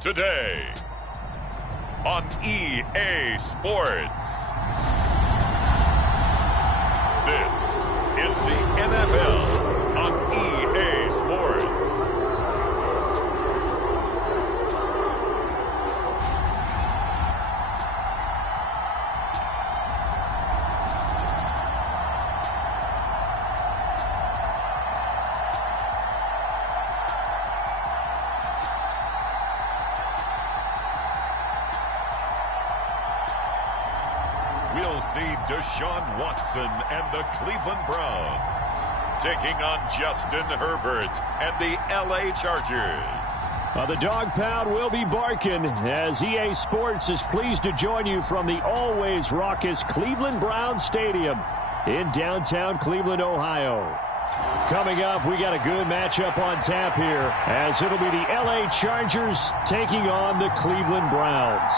Today on EA Sports. This is the NFL on EA Sports. We'll see Deshaun Watson and the Cleveland Browns taking on Justin Herbert and the LA Chargers. The dog pound will be barking as EA Sports is pleased to join you from the always raucous Cleveland Browns Stadium in downtown Cleveland, Ohio. Coming up, we got a good matchup on tap here as it'll be the LA Chargers taking on the Cleveland Browns.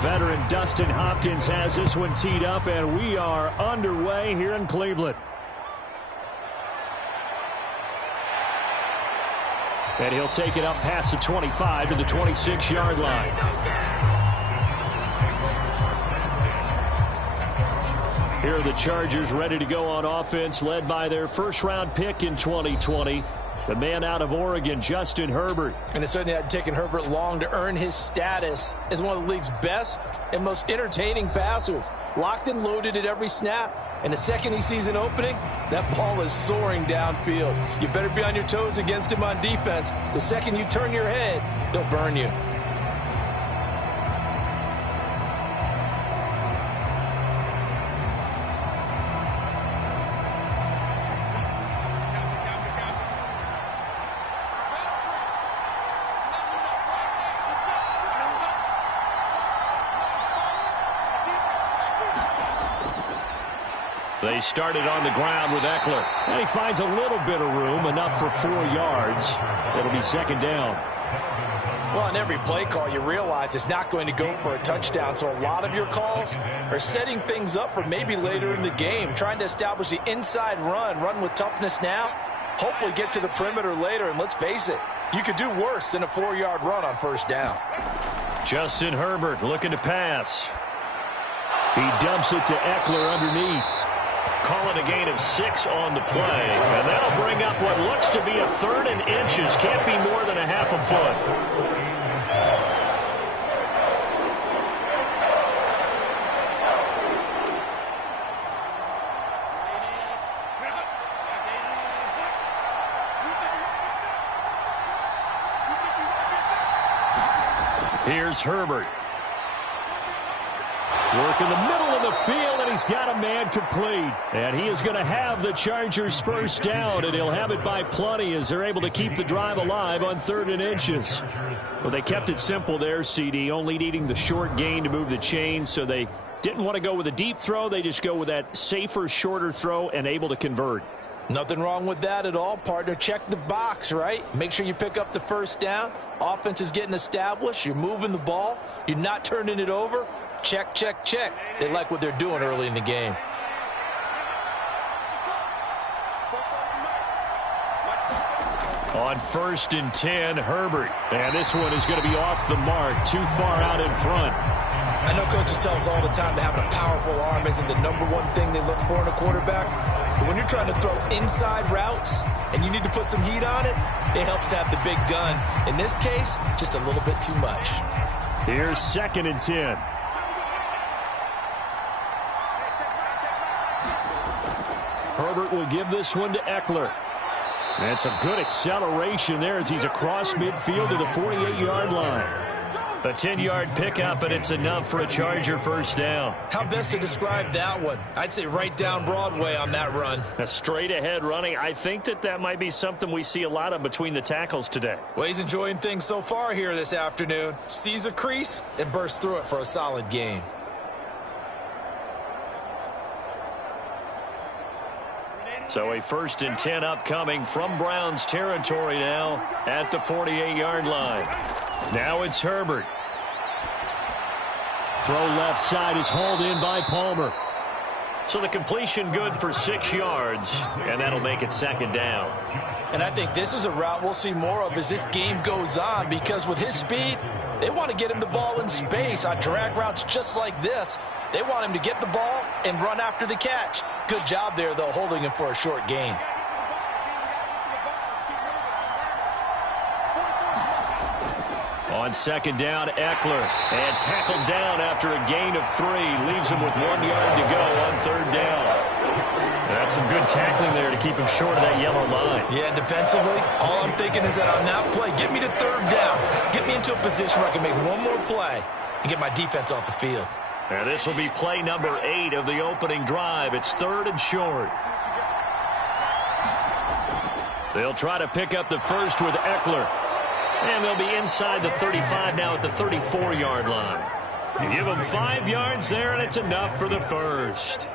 Veteran Dustin Hopkins has this one teed up, and we are underway here in Cleveland. And he'll take it up past the 25 to the 26-yard line. Here are the Chargers ready to go on offense, led by their first-round pick in 2020. The man out of Oregon, Justin Herbert. And it certainly hadn't taken Herbert long to earn his status as one of the league's best and most entertaining passers. Locked and loaded at every snap. And the second he sees an opening, that ball is soaring downfield. You better be on your toes against him on defense. The second you turn your head, they'll burn you. They started on the ground with Eckler. And he finds a little bit of room, enough for 4 yards. It'll be second down. Well, on every play call, you realize it's not going to go for a touchdown. So a lot of your calls are setting things up for maybe later in the game, trying to establish the inside run with toughness now, hopefully get to the perimeter later. And let's face it, you could do worse than a 4-yard run on first down. Justin Herbert looking to pass. He dumps it to Eckler underneath. Calling a gain of 6 on the play. And that'll bring up what looks to be a 3rd and inches. Can't be more than a half a foot. Here's Herbert. Work in the middle of the field, and he's got a man complete. And he is going to have the Chargers first down, and he'll have it by plenty as they're able to keep the drive alive on 3rd and inches. Well, they kept it simple there, CD, only needing the short gain to move the chain, so they didn't want to go with a deep throw. They just go with that safer, shorter throw and able to convert. Nothing wrong with that at all, partner. Check the box, right? Make sure you pick up the first down. Offense is getting established. You're moving the ball. You're not turning it over. Check, check, check. They like what they're doing early in the game. On 1st and 10, Herbert. And this one is going to be off the mark, too far out in front. I know coaches tell us all the time that having a powerful arm isn't the #1 thing they look for in a quarterback. But when you're trying to throw inside routes and you need to put some heat on it, it helps have the big gun. In this case, just a little bit too much. Here's 2nd and 10. Herbert will give this one to Eckler. And some good acceleration there as he's across midfield to the 48-yard line. A 10-yard pickup, and it's enough for a Charger first down. How best to describe that one? I'd say right down Broadway on that run. A straight-ahead running. I think that might be something we see a lot of between the tackles today. Well, he's enjoying things so far here this afternoon. Sees a crease and bursts through it for a solid gain. So a 1st and 10 upcoming from Browns territory now at the 48-yard line. Now it's Herbert. Throw left side is hauled in by Palmer. So the completion good for 6 yards, and that'll make it 2nd down. And I think this is a route we'll see more of as this game goes on, because with his speed, they want to get him the ball in space on drag routes just like this. They want him to get the ball and run after the catch. Good job there, though, holding him for a short gain. On 2nd down, Eckler. And tackled down after a gain of 3. Leaves him with 1 yard to go on 3rd down. That's some good tackling there to keep him short of that yellow line. Yeah, defensively, all I'm thinking is that on that play, get me to 3rd down. Get me into a position where I can make one more play and get my defense off the field. And this will be play number 8 of the opening drive. It's 3rd and short. They'll try to pick up the first with Eckler. And they'll be inside the 35 now at the 34-yard line. You give them 5 yards there, and it's enough for the first.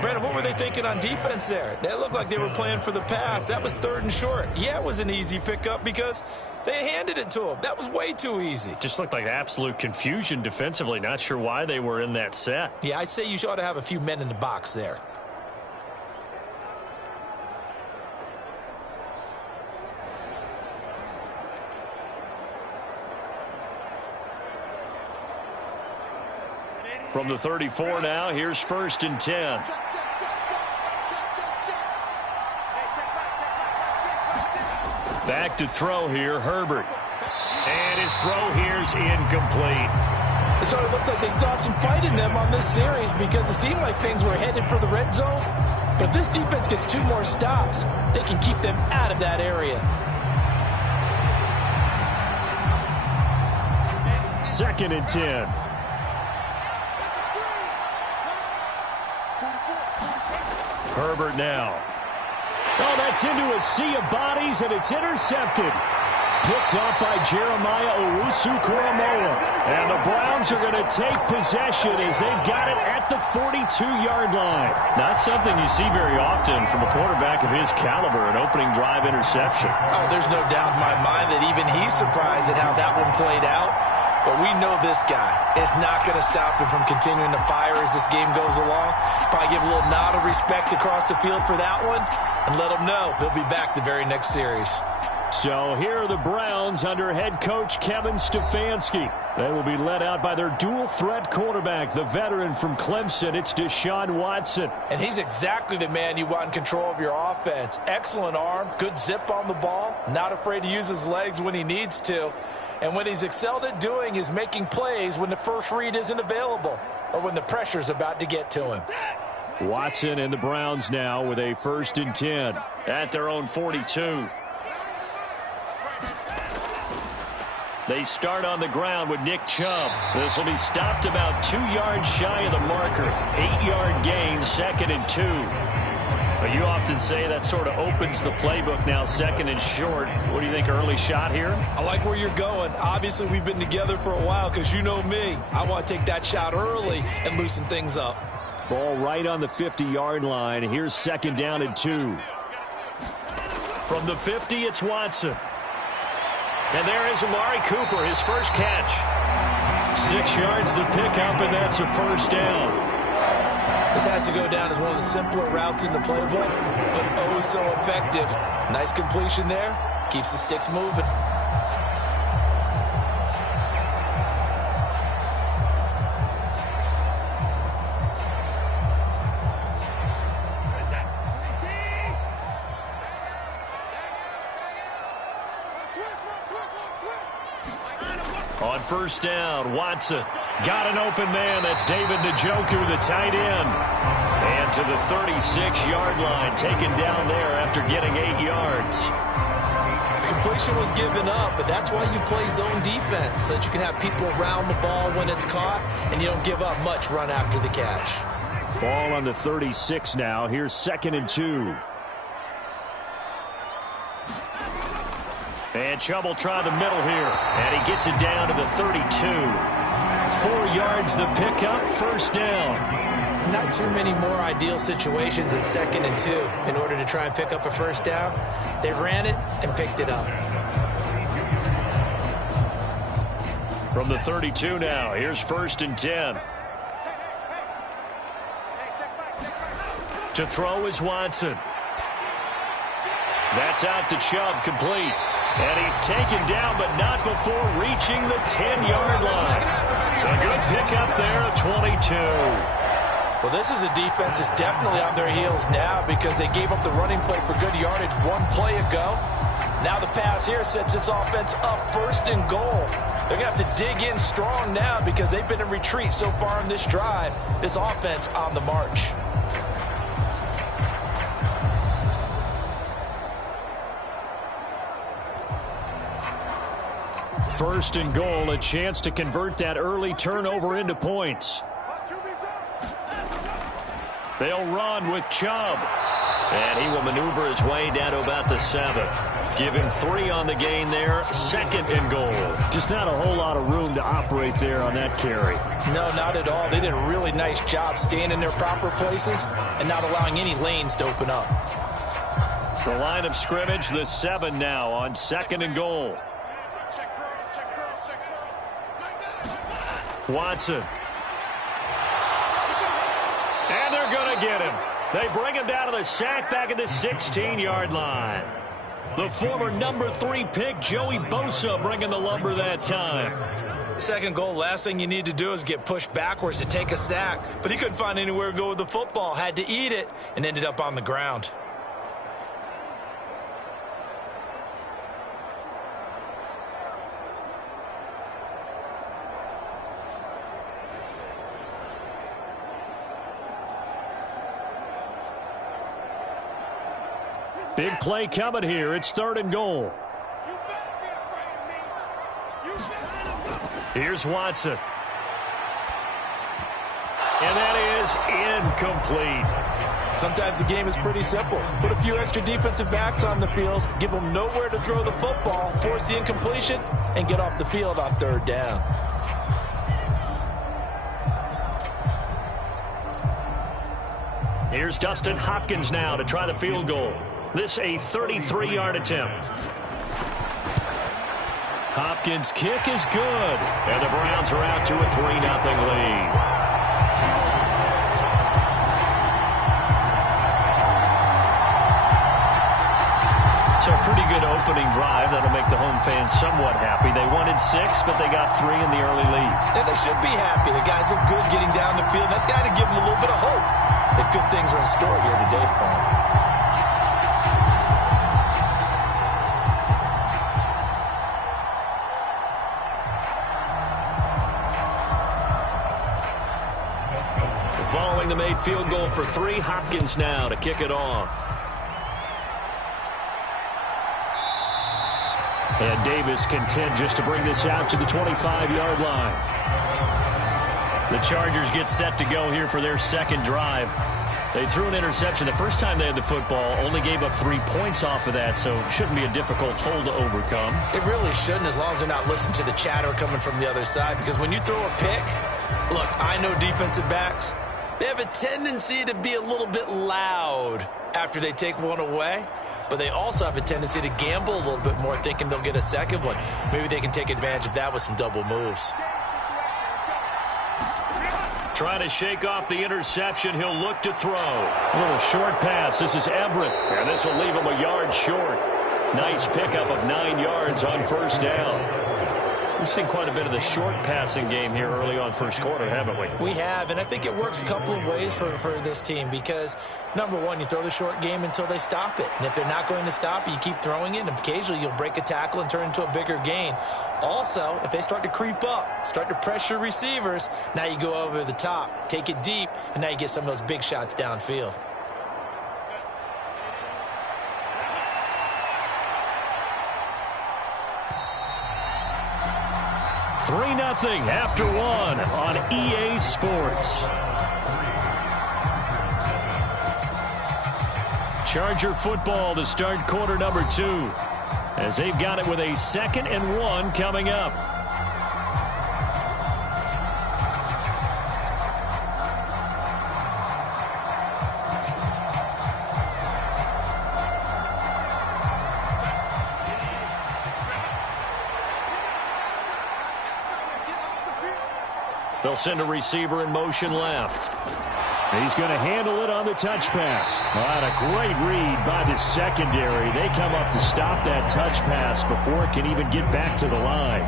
Brandon, what were they thinking on defense there? They looked like they were playing for the pass. That was 3rd and short. Yeah, it was an easy pickup because they handed it to him. That was way too easy. Just looked like absolute confusion defensively. Not sure why they were in that set. Yeah, I'd say you ought to have a few men in the box there. From the 34 now, here's 1st and 10. Back to throw here, Herbert. And his throw here's incomplete. So it looks like they still have some fight in them on this series, because it seemed like things were headed for the red zone. But if this defense gets 2 more stops, they can keep them out of that area. 2nd and 10. Herbert now. Oh, that's into a sea of bodies, and it's intercepted. Picked off by Jeremiah Owusu-Koramoah. And the Browns are going to take possession as they've got it at the 42-yard line. Not something you see very often from a quarterback of his caliber, an opening drive interception. Oh, there's no doubt in my mind that even he's surprised at how that one played out. But we know this guy is not going to stop him from continuing to fire as this game goes along. Probably give a little nod of respect across the field for that one and let him know he'll be back the very next series. So here are the Browns under head coach Kevin Stefanski. They will be led out by their dual-threat quarterback, the veteran from Clemson. It's Deshaun Watson. And he's exactly the man you want in control of your offense. Excellent arm, good zip on the ball, not afraid to use his legs when he needs to. And what he's excelled at doing is making plays when the first read isn't available or when the pressure's about to get to him. Watson and the Browns now with a 1st and 10 at their own 42. They start on the ground with Nick Chubb. This will be stopped about 2 yards shy of the marker. 8-yard gain, 2nd and 2. But you often say that sort of opens the playbook now, 2nd and short. What do you think, early shot here? I like where you're going. Obviously, we've been together for a while because you know me. I want to take that shot early and loosen things up. Ball right on the 50-yard line. Here's 2nd down and 2. From the 50, it's Watson. And there is Amari Cooper, his first catch. 6 yards the pickup, and that's a first down. This has to go down as one of the simpler routes in the playbook, but oh so effective. Nice completion there. Keeps the sticks moving. On 1st down, Watson got an open man. That's David Njoku, the tight end. And to the 36-yard line, taken down there after getting 8 yards. completion was given up, but that's why you play zone defense, so that you can have people around the ball when it's caught, and you don't give up much run after the catch. Ball on the 36 now. Here's 2nd and 2. And Chubb will try the middle here. And he gets it down to the 32. 4 yards the pickup, first down. Not too many more ideal situations at 2nd and 2 in order to try and pick up a first down. They ran it and picked it up. From the 32 now, here's 1st and 10. To throw is Watson. That's out to Chubb, complete. And he's taken down, but not before reaching the 10-yard line. A good pickup there at 22. Well, this is a defense that's definitely on their heels now because they gave up the running play for good yardage 1 play ago. Now the pass here sets this offense up 1st and goal. They're going to have to dig in strong now because they've been in retreat so far in this drive. This offense on the march. First and goal, a chance to convert that early turnover into points. They'll run with Chubb. And he will maneuver his way down to about the 7. Give him 3 on the gain there, 2nd and goal. Just not a whole lot of room to operate there on that carry. No, not at all. They did a really nice job staying in their proper places and not allowing any lanes to open up. The line of scrimmage, the 7 now on 2nd and goal. Watson. And they're going to get him. They bring him down to the sack back at the 16-yard line. The former number 3 pick, Joey Bosa, bringing the lumber that time. 2nd goal, last thing you need to do is get pushed backwards to take a sack. But he couldn't find anywhere to go with the football, had to eat it, and ended up on the ground. Big play coming here. It's 3rd and goal. Here's Watson. And that is incomplete. Sometimes the game is pretty simple. Put a few extra defensive backs on the field, give them nowhere to throw the football, force the incompletion, and get off the field on 3rd down. Here's Dustin Hopkins now to try the field goal. This a 33-yard attempt. Hopkins' kick is good. And the Browns are out to a 3-0 lead. So a pretty good opening drive. That'll make the home fans somewhat happy. They wanted 6, but they got 3 in the early lead. And they should be happy. The guys look good getting down the field. That's got to give them a little bit of hope that good things are in store here today for them. Following the made field goal for 3, Hopkins now to kick it off. And Davis content just to bring this out to the 25-yard line. The Chargers get set to go here for their 2nd drive. They threw an interception the first time they had the football, only gave up 3 points off of that, so it shouldn't be a difficult hole to overcome. It really shouldn't, as long as they're not listening to the chatter coming from the other side, because when you throw a pick, look, I know defensive backs, they have a tendency to be a little bit loud after they take one away, but they also have a tendency to gamble a little bit more, thinking they'll get a 2nd one. Maybe they can take advantage of that with some double moves. Trying to shake off the interception. He'll look to throw. A little short pass. This is Everett. And this will leave him a yard short. Nice pickup of 9 yards on 1st down. We've seen quite a bit of the short passing game here early on 1st quarter, haven't we? We have, and I think it works a couple of ways for this team because, number one, you throw the short game until they stop it. And if they're not going to stop it, you keep throwing it, and occasionally you'll break a tackle and turn it into a bigger gain. Also, if they start to creep up, start to pressure receivers, now you go over the top, take it deep, and now you get some of those big shots downfield. 3-0 after one on EA Sports. Charger football to start quarter number 2, as they've got it with a 2nd and 1 coming up. They'll send a receiver in motion left. He's going to handle it on the touch pass. What a great read by the secondary. They come up to stop that touch pass before it can even get back to the line.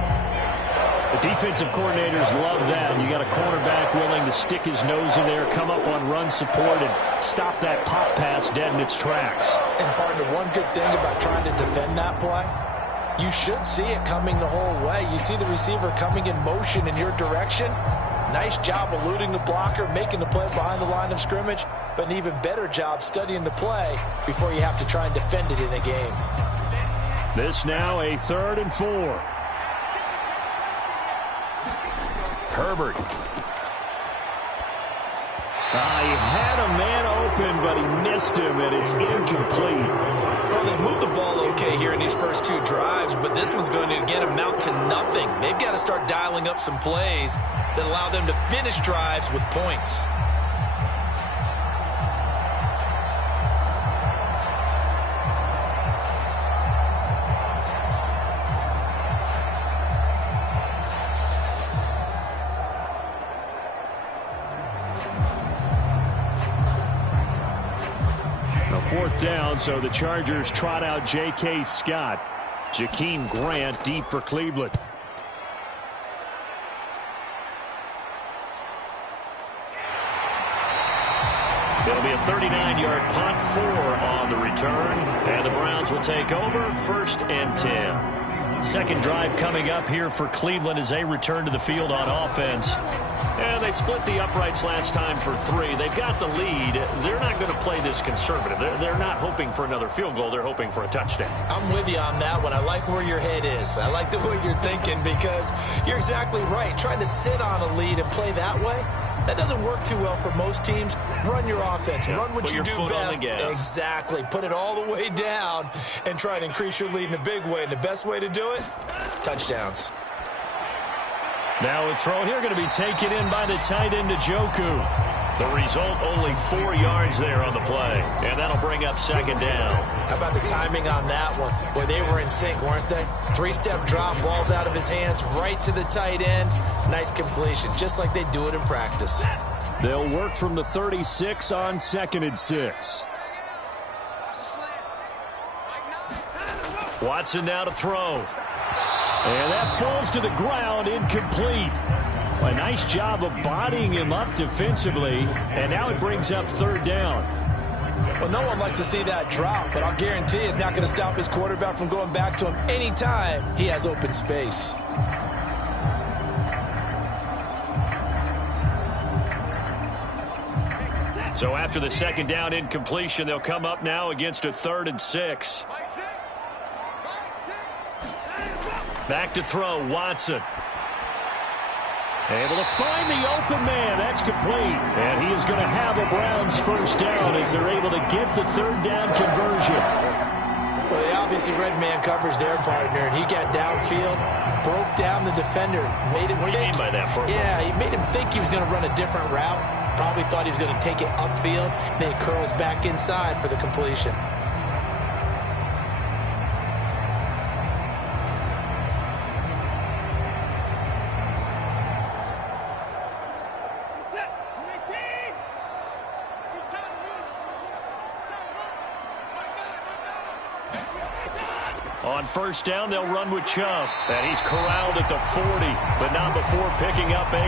The defensive coordinators love that. You got a cornerback willing to stick his nose in there, come up on run support, and stop that pop pass dead in its tracks. And partner, one good thing about trying to defend that play, you should see it coming the whole way. You see the receiver coming in motion in your direction. Nice job eluding the blocker, making the play behind the line of scrimmage, but an even better job studying the play before you have to try and defend it in a game. This now a 3rd and 4. Herbert. He had a man open, but he missed him, and it's incomplete. Well, they moved the ball okay here in these first 2 drives, but this one's going to, again, amount to nothing. They've got to start dialing up some plays that allow them to finish drives with points. A 4th down, so the Chargers trot out J.K. Scott. Jakeem Grant deep for Cleveland. It'll be a 39-yard punt, 4 on the return, and the Browns will take over 1st and 10. Second drive coming up here for Cleveland as they return to the field on offense. And they split the uprights last time for 3. They've got the lead. They're not going to play this conservative. They're not hoping for another field goal. They're hoping for a touchdown. I'm with you on that one. I like where your head is. I like the way you're thinking because you're exactly right. Trying to sit on a lead and play that way, that doesn't work too well for most teams. Run your offense. Run what you do best. Exactly. Put it all the way down and try to increase your lead in a big way. And the best way to do it, touchdowns. Now a throw here going to be taken in by the tight end Njoku. The result, only 4 yards there on the play. And that'll bring up 2nd down. How about the timing on that one? Boy, they were in sync, weren't they? 3-step drop, balls out of his hands, right to the tight end. Nice completion, just like they do it in practice. They'll work from the 36 on 2nd and 6. Watson now to throw. And that falls to the ground, incomplete. A nice job of bodying him up defensively, and now it brings up 3rd down. Well, no one likes to see that drop, but I'll guarantee it's not going to stop his quarterback from going back to him anytime he has open space. So after the 2nd down incompletion, they'll come up now against a 3rd and 6. Back to throw, Watson. Able to find the open man. That's complete. And he is going to have a Browns 1st down as they're able to get the 3rd down conversion. Well, they obviously read man coverage their partner, and he got downfield, broke down the defender, made him What do you mean by that, Bert? Yeah, he made him think he was going to run a different route. Probably thought he was going to take it upfield. Then he curls back inside for the completion. On 1st down, they'll run with Chubb. And he's corralled at the 40, but not before picking up 8.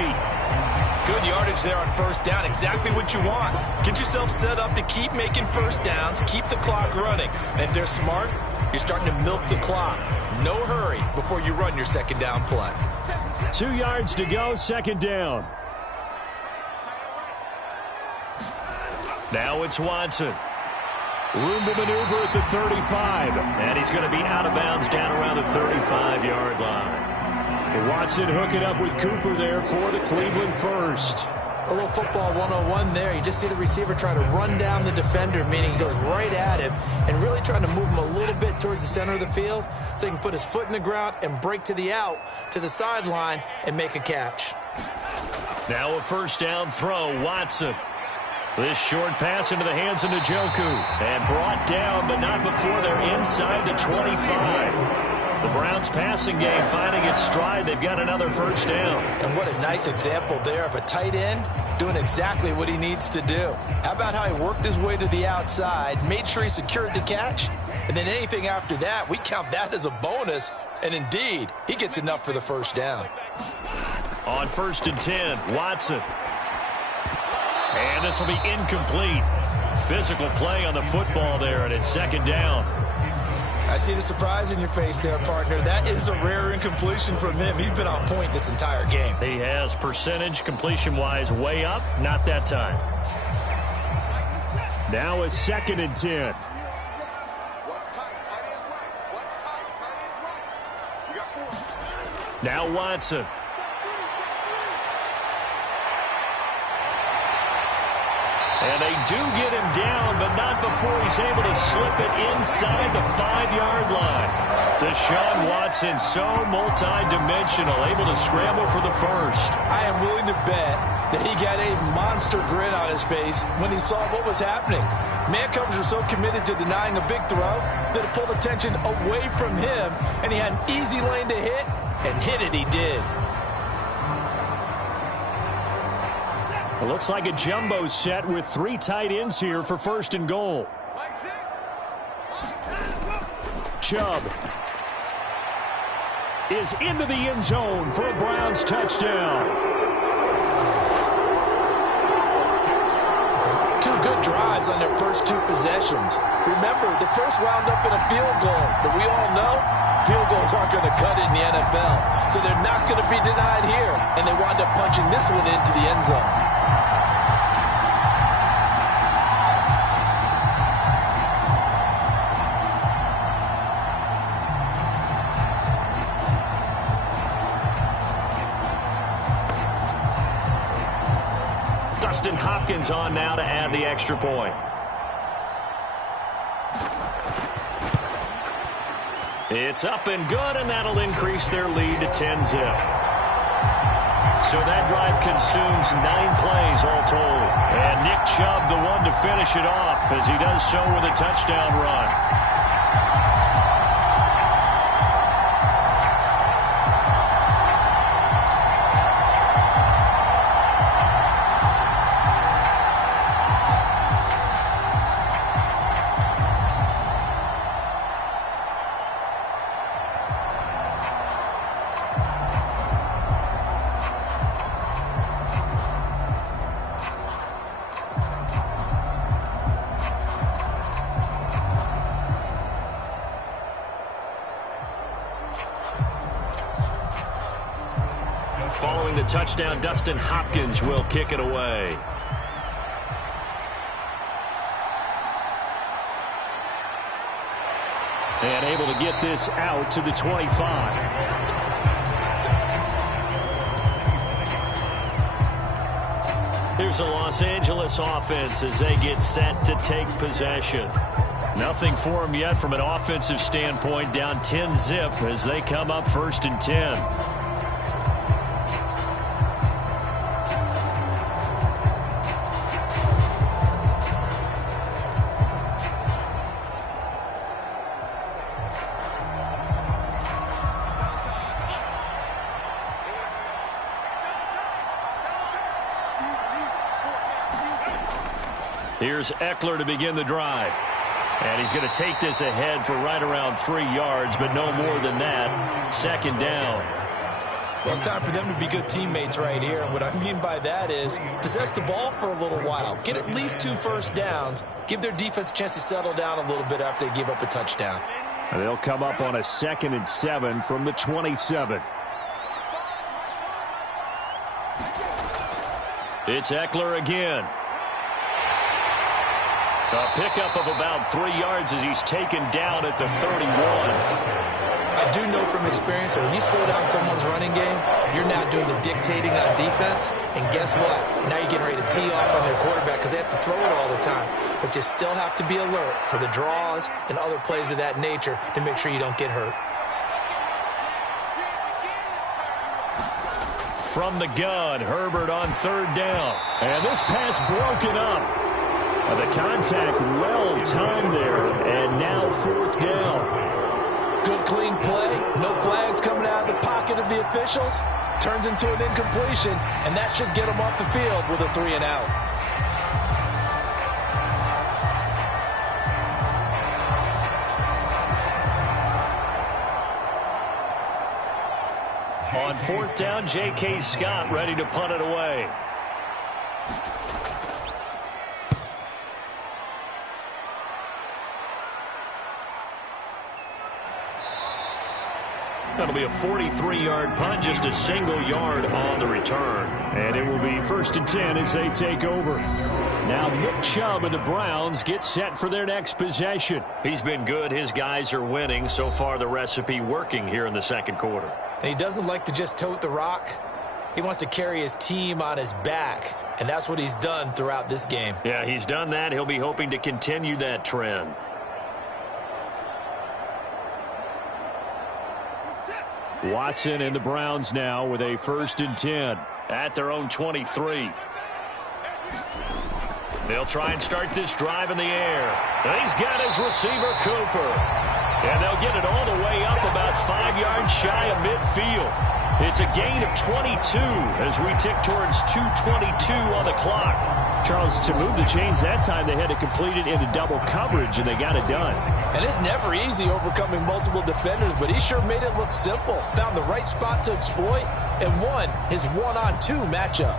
Good yardage there on 1st down. Exactly what you want. Get yourself set up to keep making 1st downs, keep the clock running. And if they're smart, you're starting to milk the clock. No hurry before you run your 2nd down play. 2 yards to go, 2nd down. Now it's Watson. Room to maneuver at the 35. And he's going to be out of bounds down around the 35-yard line. Watson hooking up with Cooper there for the Cleveland first. A little football 101 there. You just see the receiver try to run down the defender, meaning he goes right at him and really trying to move him a little bit towards the center of the field so he can put his foot in the ground and break to the out, to the sideline, and make a catch. Now a first down throw, Watson. This short pass into the hands of Njoku. And brought down, but not before they're inside the 25. The Browns passing game finding its stride. They've got another first down. And what a nice example there of a tight end doing exactly what he needs to do. How about how he worked his way to the outside, made sure he secured the catch, and then anything after that, we count that as a bonus. And indeed, he gets enough for the first down. On 1st and 10, Watson. And this will be incomplete. Physical play on the football there, and it's 2nd down. I see the surprise in your face there, partner. That is a rare incompletion from him. He's been on point this entire game. He has percentage completion-wise way up. Not that time. Now a 2nd and 10. Now Watson. And they do get him down, but not before he's able to slip it inside the 5-yard line. Deshaun Watson, so multi-dimensional, able to scramble for the first. I am willing to bet that he got a monster grin on his face when he saw what was happening. Man coverage was so committed to denying a big throw that it pulled attention away from him, and he had an easy lane to hit, and hit it he did. It looks like a jumbo set with 3 tight ends here for 1st and goal. Chubb is into the end zone for a Browns touchdown. 2 good drives on their first 2 possessions. Remember, the first wound up in a field goal, but we all know field goals aren't going to cut it in the NFL. So they're not going to be denied here, and they wound up punching this one into the end zone. Dustin Hopkins on now to add the extra point. It's up and good, and that'll increase their lead to 10-zip. So that drive consumes 9 plays all told. And Nick Chubb the one to finish it off as he does so with a touchdown run. Following the touchdown, Dustin Hopkins will kick it away. And able to get this out to the 25. Here's the Los Angeles offense as they get set to take possession. Nothing for them yet from an offensive standpoint, down 10-zip as they come up 1st and 10. Here's Eckler to begin the drive. And he's going to take this ahead for right around 3 yards, but no more than that. 2nd down. Well, it's time for them to be good teammates right here. And what I mean by that is possess the ball for a little while. Get at least 2 first downs. Give their defense a chance to settle down a little bit after they give up a touchdown. And they'll come up on a 2nd and 7 from the 27. It's Eckler again. A pickup of about 3 yards as he's taken down at the 31. I do know from experience that when you slow down someone's running game, you're now doing the dictating on defense. And guess what? Now you're getting ready to tee off on their quarterback because they have to throw it all the time. But you still have to be alert for the draws and other plays of that nature to make sure you don't get hurt. From the gun, Herbert on third down. And this pass broken up. The contact well timed there, and now fourth down. Good clean play, no flags coming out of the pocket of the officials. Turns into an incompletion, and that should get them off the field with a 3-and-out. On fourth down, J.K. Scott ready to punt it away. That'll be a 43-yard punt, just a single yard on the return. And it will be first and 10 as they take over. Now Nick Chubb and the Browns get set for their next possession. He's been good. His guys are winning. So far, the recipe working here in the second quarter. And he doesn't like to just tote the rock. He wants to carry his team on his back. And that's what he's done throughout this game. Yeah, he's done that. He'll be hoping to continue that trend. Watson and the Browns now with a first and 10 at their own 23. They'll try and start this drive in the air. And he's got his receiver, Cooper. And they'll get it all the way up about 5 yards shy of midfield. It's a gain of 22 as we tick towards 2:22 on the clock. Charles, to move the chains that time, they had to complete it into double coverage, and they got it done. And it's never easy overcoming multiple defenders, but he sure made it look simple. Found the right spot to exploit and won his one-on-two matchup.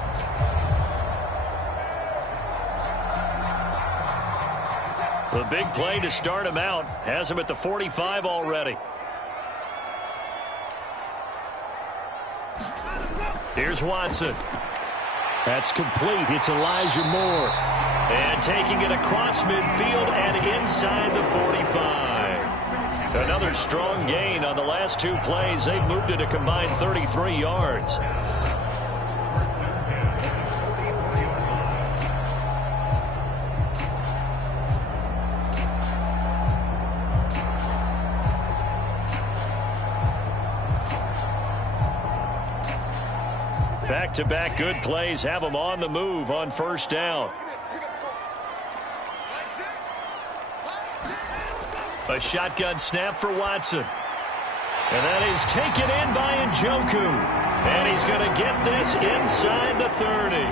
The big play to start him out has him at the 45 already. Here's Watson. That's complete. It's Elijah Moore. And taking it across midfield and inside the 45. Another strong gain on the last two plays. They've moved it a combined 33 yards. Back-to-back good plays have them on the move on first down. A shotgun snap for Watson. And that is taken in by Njoku. And he's going to get this inside the 30.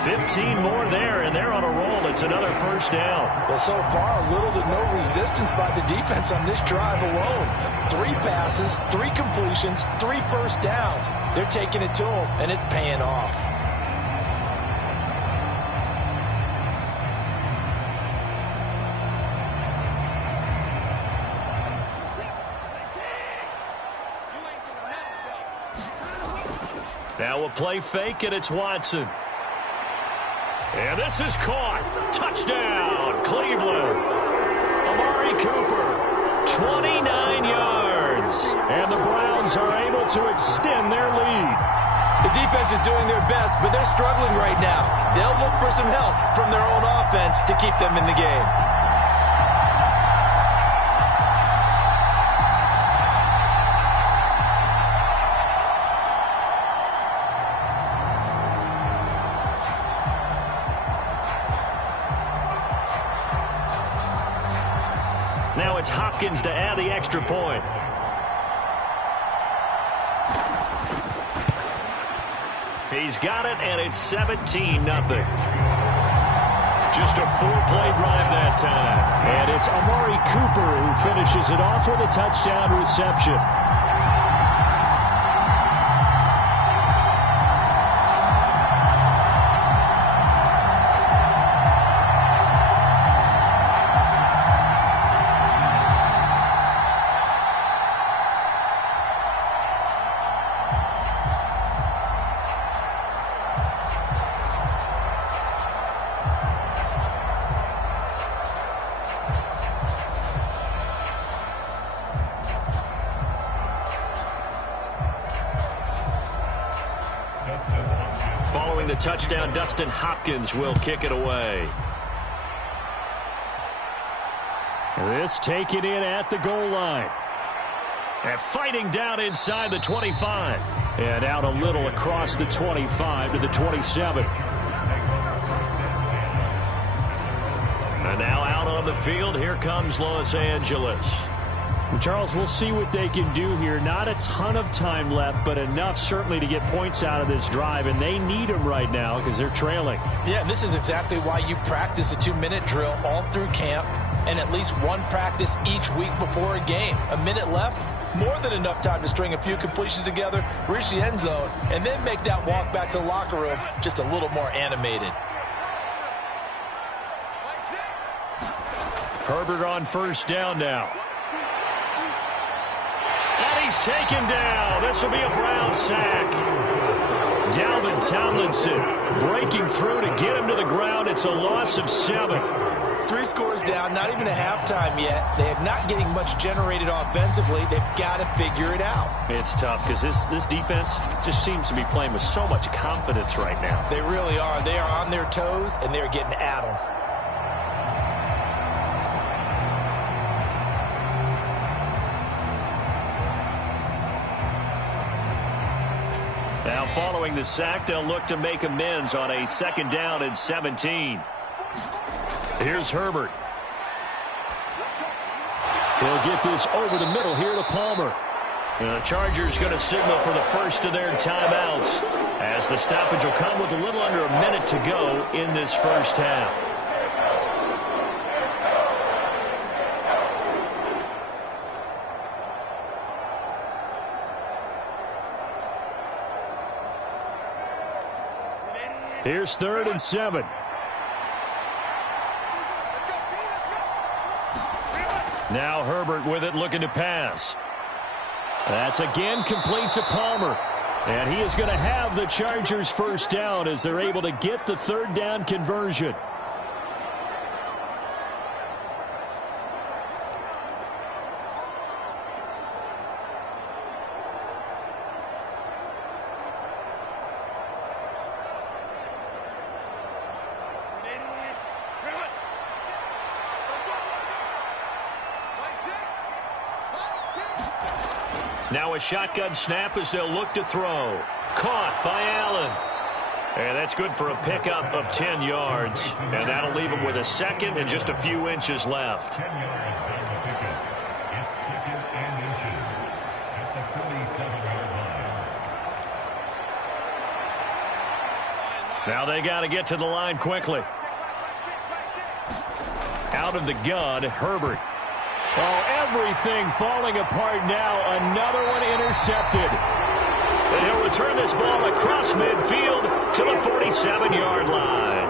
15 more there, and they're on a roll. It's another first down. Well, so far, little to no resistance by the defense on this drive alone. 3 passes, 3 completions, 3 first downs. They're taking it to him, and it's paying off. Now a play fake, and it's Watson. And this is caught. Touchdown, Cleveland. Amari Cooper, 29 yards. And the Browns are able to extend their lead. The defense is doing their best, but they're struggling right now. They'll look for some help from their own offense to keep them in the game. Now it's Hopkins to add the extra point. He's got it, and it's 17-0. Just a 4-play drive that time. And it's Amari Cooper who finishes it off with a touchdown reception. Following the touchdown, Dustin Hopkins will kick it away. This taken in at the goal line. And fighting down inside the 25. And out a little across the 25 to the 27. And now out on the field, here comes Los Angeles. Charles, we'll see what they can do here. Not a ton of time left, but enough certainly to get points out of this drive, and they need them right now because they're trailing. Yeah, this is exactly why you practice a 2-minute drill all through camp and at least one practice each week before a game. A minute left, more than enough time to string a few completions together, reach the end zone, and then make that walk back to the locker room just a little more animated. Herbert on first down now. And he's taken down. This will be a Brown sack. Dalvin Tomlinson breaking through to get him to the ground. It's a loss of 7. 3 scores down, not even a halftime yet. They are not getting much generated offensively. They've got to figure it out. It's tough because this defense just seems to be playing with so much confidence right now. They really are. They are on their toes, and they're getting at them. Now following the sack, they'll look to make amends on a 2nd down and 17. Here's Herbert. He'll get this over the middle here to Palmer. And the Chargers going to signal for the first of their timeouts as the stoppage will come with a little under a minute to go in this first half. Here's 3rd and 7. Now Herbert with it, looking to pass. That's again complete to Palmer. And he is going to have the Chargers first down as they're able to get the 3rd down conversion. Now a shotgun snap as they'll look to throw. Caught by Allen. And that's good for a pickup of 10 yards. And that'll leave him with a 2nd and just a few inches left. 10 yards on the pickup. It's 2nd and inches at the 47-yard line. Now they got to get to the line quickly. Out of the gun, Herbert. Oh, everything falling apart now. Another one intercepted. And he'll return this ball across midfield to the 47-yard line.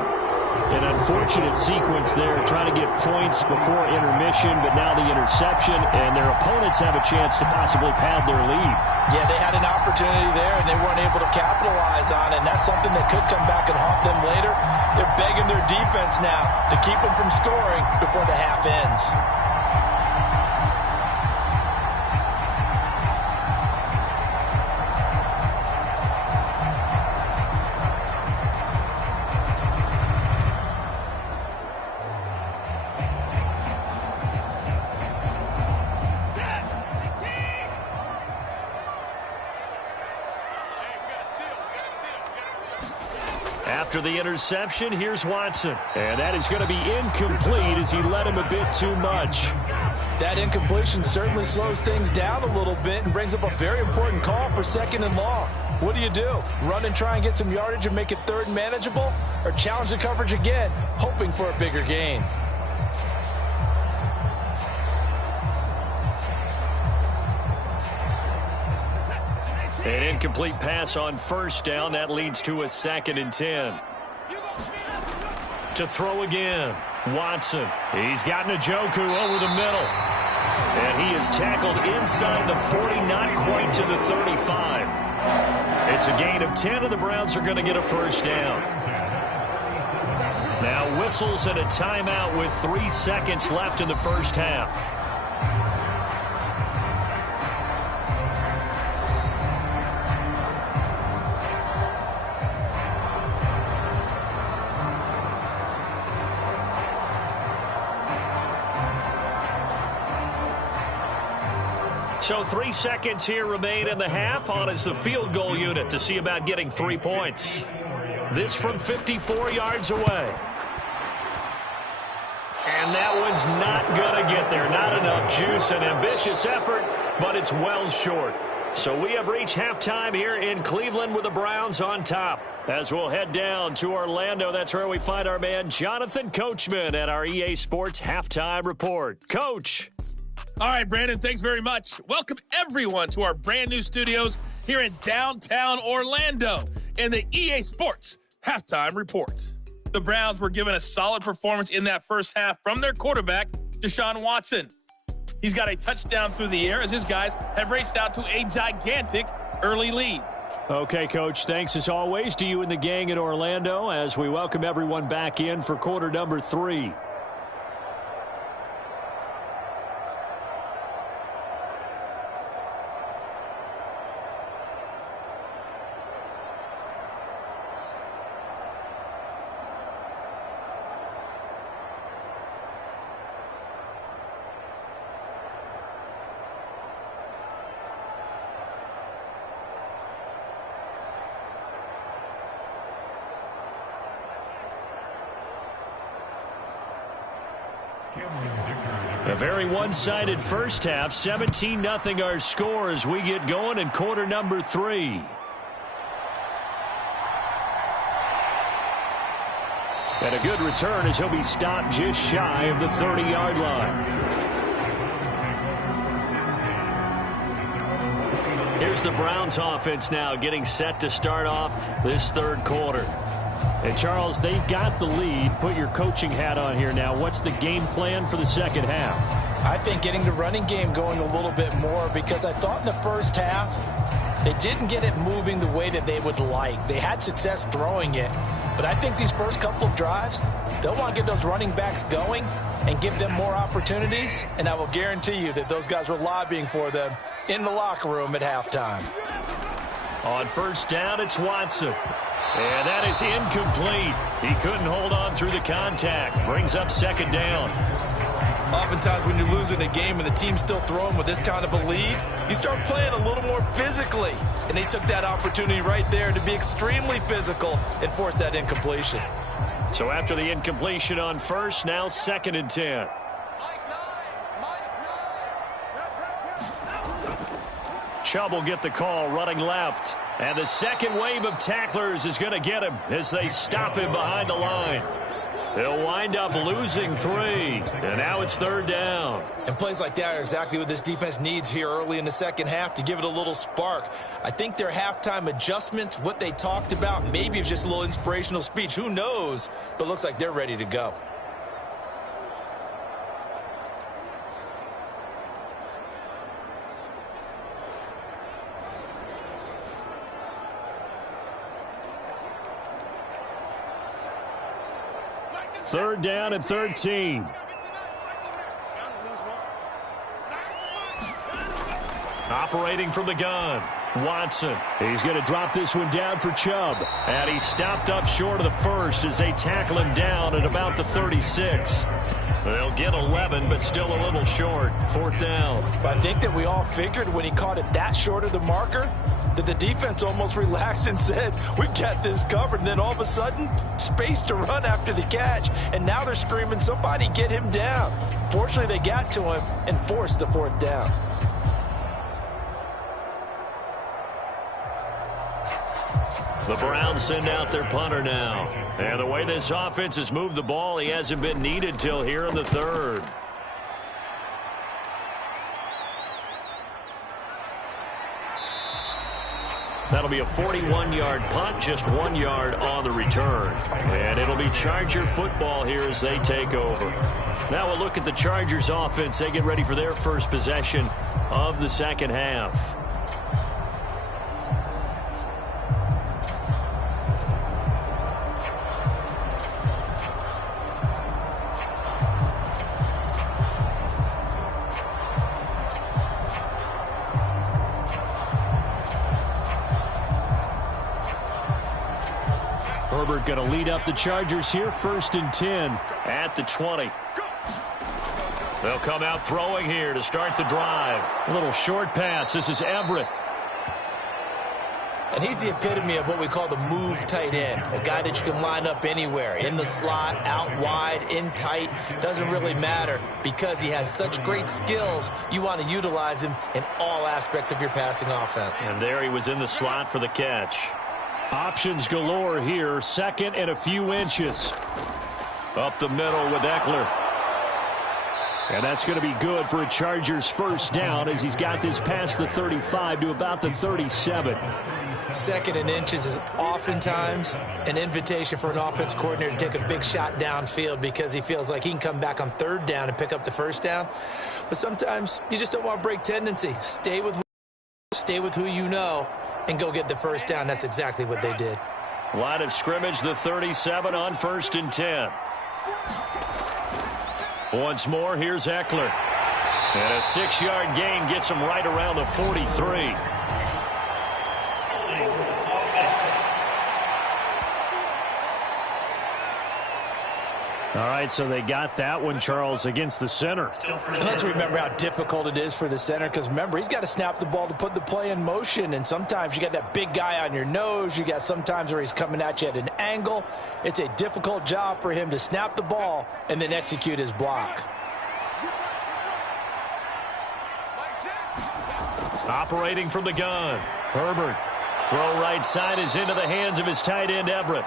An unfortunate sequence there, trying to get points before intermission, but now the interception, and their opponents have a chance to possibly pad their lead. Yeah, they had an opportunity there, and they weren't able to capitalize on it, and that's something that could come back and haunt them later. They're begging their defense now to keep them from scoring before the half ends. After the interception, here's Watson. And that is going to be incomplete as he led him a bit too much. That incompletion certainly slows things down a little bit and brings up a very important call for 2nd and long. What do? Run and try and get some yardage and make it 3rd and manageable? Or challenge the coverage again, hoping for a bigger gain? An incomplete pass on first down. That leads to a 2nd and 10. To throw again. Watson. He's got Njoku over the middle. And he is tackled inside the 40, not quite to the 35. It's a gain of 10, and the Browns are going to get a first down. Now whistles and a timeout with 3 seconds left in the first half. So 3 seconds here remain in the half. On is the field goal unit to see about getting 3 points. This from 54 yards away. And that one's not going to get there. Not enough juice. An ambitious effort, but it's well short. So we have reached halftime here in Cleveland with the Browns on top. As we'll head down to Orlando, that's where we find our man Jonathan Coachman at our EA Sports Halftime Report. Coach. All right, Brandon, thanks very much. Welcome, everyone, to our brand new studios here in downtown Orlando in the EA Sports Halftime Report. The Browns were given a solid performance in that first half from their quarterback, Deshaun Watson. He's got a touchdown through the air as his guys have raced out to a gigantic early lead. Okay, Coach, thanks as always to you and the gang in Orlando as we welcome everyone back in for quarter number 3. A very one-sided first half. 17-0 our score as we get going in quarter number 3. And a good return as he'll be stopped just shy of the 30-yard line. Here's the Browns offense now getting set to start off this third quarter. And, Charles, they've got the lead. Put your coaching hat on here now. What's the game plan for the second half? I think getting the running game going a little bit more because I thought in the first half they didn't get it moving the way that they would like. They had success throwing it, but I think these first couple of drives, they'll want to get those running backs going and give them more opportunities, and I will guarantee you that those guys were lobbying for them in the locker room at halftime. On first down, it's Watson. And that is incomplete. He couldn't hold on through the contact. Brings up second down. Oftentimes when you're losing a game and the team's still throwing with this kind of a lead, you start playing a little more physically. And they took that opportunity right there to be extremely physical and force that incompletion. So after the incompletion on first, now 2nd and 10. Chubb will get the call running left. And the second wave of tacklers is going to get him as they stop him behind the line. They'll wind up losing 3. And now it's 3rd down. And plays like that are exactly what this defense needs here early in the second half to give it a little spark. I think their halftime adjustments, what they talked about, maybe it's just a little inspirational speech. Who knows? But looks like they're ready to go. Third down and 13. Operating from the gun, Watson. He's going to drop this one down for Chubb. And he's stopped up short of the first as they tackle him down at about the 36. They'll get 11, but still a little short. 4th down. But I think that we all figured when he caught it that short of the marker, that the defense almost relaxed and said, we've got this covered. And then all of a sudden, space to run after the catch. And now they're screaming, somebody get him down. Fortunately, they got to him and forced the 4th down. The Browns send out their punter now. And the way this offense has moved the ball, he hasn't been needed till here in the 3rd. That'll be a 41-yard punt, just 1 yard on the return. And it'll be Charger football here as they take over. Now we'll look at the Chargers offense. They get ready for their first possession of the second half. Herbert going to lead up the Chargers here, 1st and 10 at the 20. They'll come out throwing here to start the drive. A little short pass. This is Everett. And he's the epitome of what we call the move tight end, a guy that you can line up anywhere, in the slot, out wide, in tight, doesn't really matter because he has such great skills. You want to utilize him in all aspects of your passing offense. And there he was in the slot for the catch. Options galore here, second and a few inches. Up the middle with Eckler. And that's going to be good for a Chargers first down as he's got this past the 35 to about the 37. Second and inches is oftentimes an invitation for an offense coordinator to take a big shot downfield because he feels like he can come back on third down and pick up the first down. But sometimes you just don't want to break tendency. Stay with who you know and go get the first down. That's exactly what they did. Line of scrimmage, the 37 on 1st and 10. Once more, here's Eckler. And a 6-yard gain gets him right around the 43. All right, so they got that one, Charles, against the center. And let's remember how difficult it is for the center because, remember, he's got to snap the ball to put the play in motion. And sometimes you got that big guy on your nose. You got sometimes where he's coming at you at an angle. It's a difficult job for him to snap the ball and then execute his block. Operating from the gun, Herbert. Throw right side is into the hands of his tight end, Everett.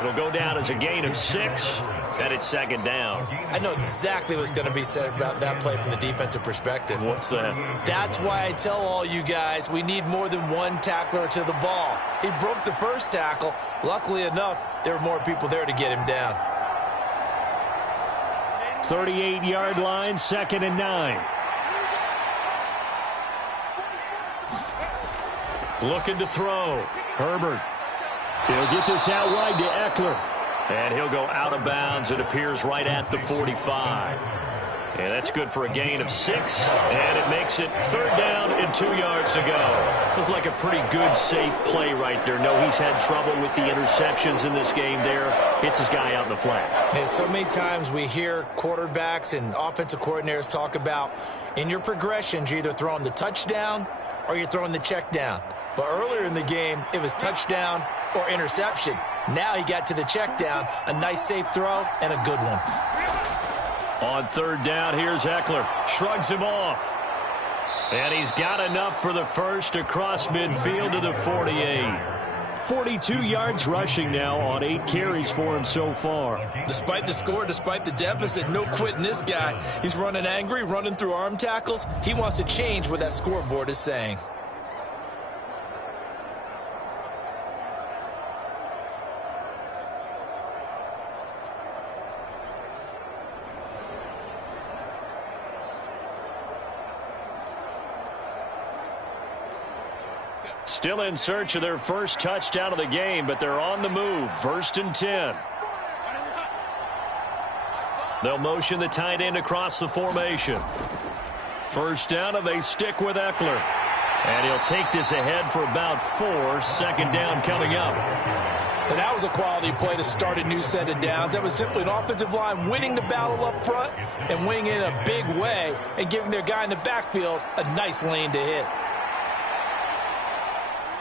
It'll go down as a gain of 6, and it's second down. I know exactly what's going to be said about that play from the defensive perspective. What's that? That's why I tell all you guys we need more than one tackler to the ball. He broke the first tackle. Luckily enough, there were more people there to get him down. 38-yard line, 2nd and 9. Looking to throw. Herbert. He'll get this out wide to Eckler. And he'll go out of bounds. It appears right at the 45. And that's good for a gain of 6. And it makes it 3rd down and 2 yards to go. Looked like a pretty good, safe play right there. No, he's had trouble with the interceptions in this game there. Hits his guy out in the flat. Yeah, so many times we hear quarterbacks and offensive coordinators talk about in your progressions, you're either throwing the touchdown or you're throwing the check down. But earlier in the game, it was touchdown or interception. Now he got to the check down, a nice safe throw, and a good one. On 3rd down, here's Eckler. Shrugs him off. And he's got enough for the first across midfield to the 48. 42 yards rushing now on 8 carries for him so far. Despite the score, despite the deficit, no quitting this guy. He's running angry, running through arm tackles. He wants to change what that scoreboard is saying. Still in search of their first touchdown of the game, but they're on the move. 1st and 10. They'll motion the tight end across the formation. First down, and they stick with Eckler. And he'll take this ahead for about 4. 2nd down coming up. And that was a quality play to start a new set of downs. That was simply an offensive line winning the battle up front and winning in a big way and giving their guy in the backfield a nice lane to hit.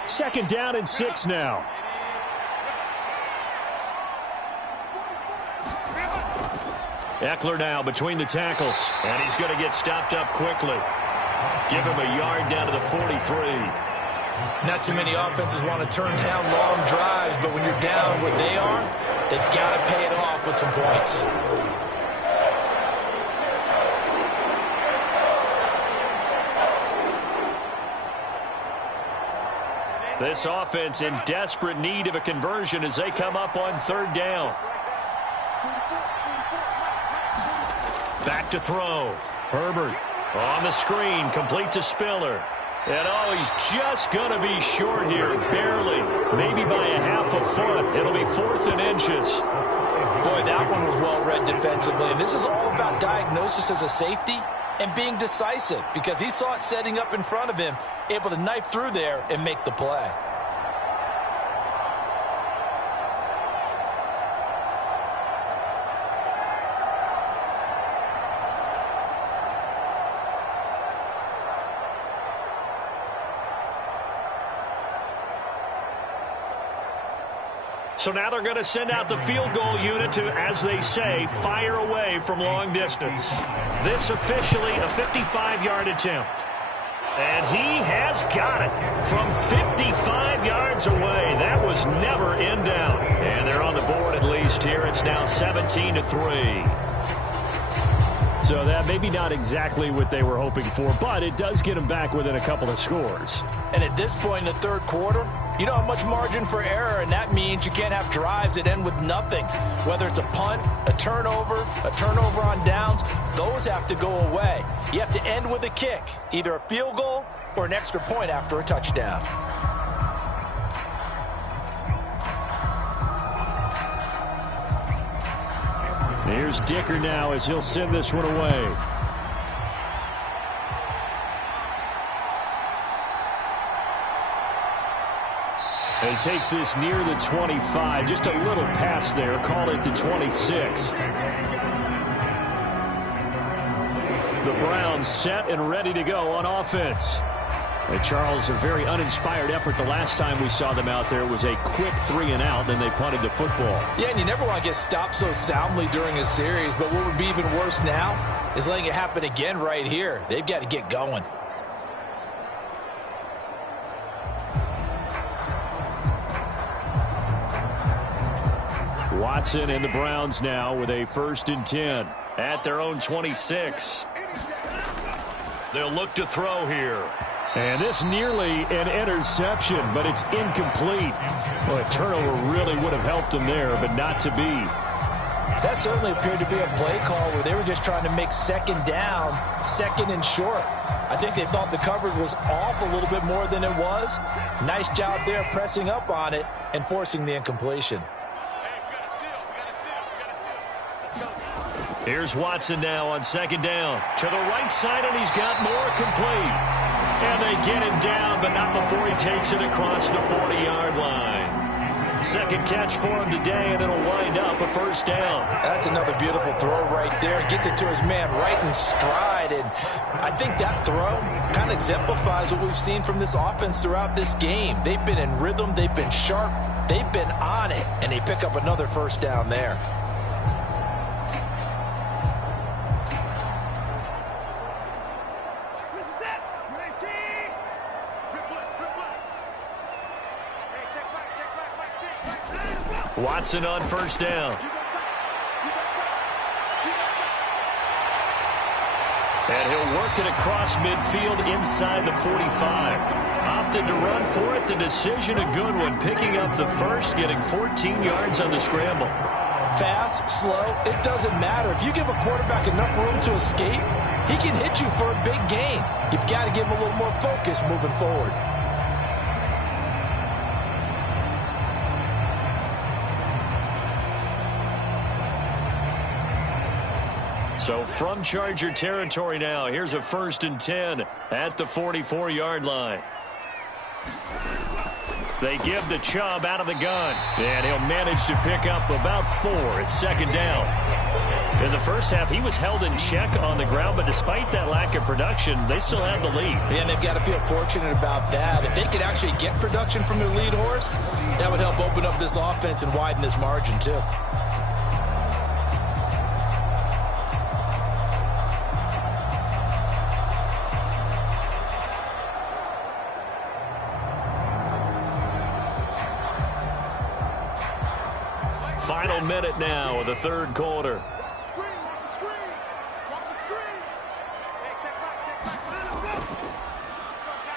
2nd down and 6 now. Eckler now between the tackles. And he's going to get stopped up quickly. Give him a yard down to the 43. Not too many offenses want to turn down long drives, but when you're down what they are, they've got to pay it off with some points. This offense in desperate need of a conversion as they come up on 3rd down. Back to throw. Herbert on the screen, complete to Spiller. And oh, he's just going to be short here, barely, maybe by a half a foot. It'll be 4th and inches. Boy, that one was well read defensively. And this is all about diagnosis as a safety and being decisive because he saw it setting up in front of him, able to knife through there and make the play. So now they're going to send out the field goal unit to, as they say, fire away from long distance. This officially a 55-yard attempt. And he has got it from 55 yards away. That was never in doubt. And they're on the board at least here. It's now 17-3. So that maybe not exactly what they were hoping for, but it does get them back within a couple of scores. And at this point in the third quarter, you don't have much margin for error, and that means you can't have drives that end with nothing. Whether it's a punt, a turnover on downs, those have to go away. You have to end with a kick, either a field goal or an extra point after a touchdown. Here's Dicker now as he'll send this one away. He takes this near the 25, just a little pass there, call it the 26. The Browns set and ready to go on offense. And Charles, a very uninspired effort the last time we saw them out there. It was a quick 3-and-out, then they punted the football. Yeah, and you never want to get stopped so soundly during a series, but what would be even worse now is letting it happen again right here. They've got to get going. Watson and the Browns now with a 1st and 10 at their own 26. They'll look to throw here. And this nearly an interception, but it's incomplete. Well, a turnover really would have helped them there, but not to be. That certainly appeared to be a play call where they were just trying to make second down, second and short. I think they thought the coverage was off a little bit more than it was. Nice job there pressing up on it and forcing the incompletion. Here's Watson now on 2nd down. To the right side, and he's got more complete. And they get him down, but not before he takes it across the 40-yard line. Second catch for him today, and it'll wind up a 1st down. That's another beautiful throw right there. Gets it to his man right in stride. And I think that throw kind of exemplifies what we've seen from this offense throughout this game. They've been in rhythm. They've been sharp. They've been on it. And they pick up another 1st down there. Watson on 1st down. And he'll work it across midfield inside the 45. Opted to run for it. The decision a good one. Picking up the 1st, getting 14 yards on the scramble. Fast, slow, it doesn't matter. If you give a quarterback enough room to escape, he can hit you for a big gain. You've got to give him a little more focus moving forward. So from Charger territory now, here's a 1st and 10 at the 44-yard line. They give the Chubb out of the gun, and he'll manage to pick up about 4 at 2nd down. In the first half, he was held in check on the ground, but despite that lack of production, they still have the lead. And they've got to feel fortunate about that. If they could actually get production from their lead horse, that would help open up this offense and widen this margin too. Final minute now of the 3rd quarter.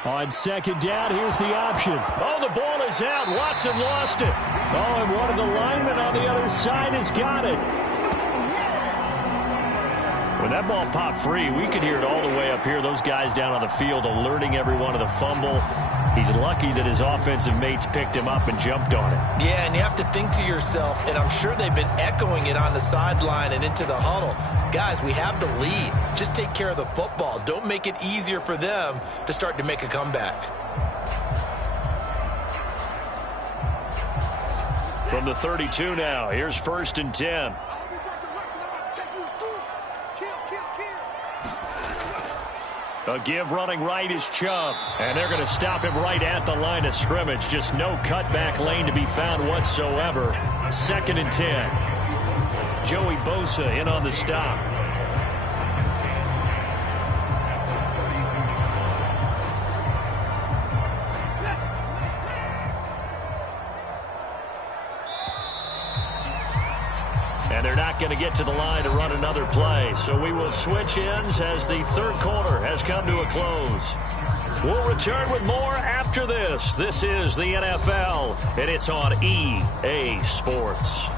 On 2nd down, here's the option. Oh, the ball is out. Watson lost it. Oh, and one of the linemen on the other side has got it. When that ball popped free, we could hear it all the way up here. Those guys down on the field alerting everyone of the fumble. He's lucky that his offensive mates picked him up and jumped on it. Yeah, and you have to think to yourself, and I'm sure they've been echoing it on the sideline and into the huddle. Guys, we have the lead. Just take care of the football. Don't make it easier for them to start to make a comeback. From the 32 now, here's 1st and 10. A give running right is Chubb. And they're going to stop him right at the line of scrimmage. Just no cutback lane to be found whatsoever. 2nd and 10. Joey Bosa in on the stop. And they're not going to get to the line to run another play. So we will switch ends as the 3rd quarter has come to a close. We'll return with more after this. This is the NFL, and it's on EA Sports.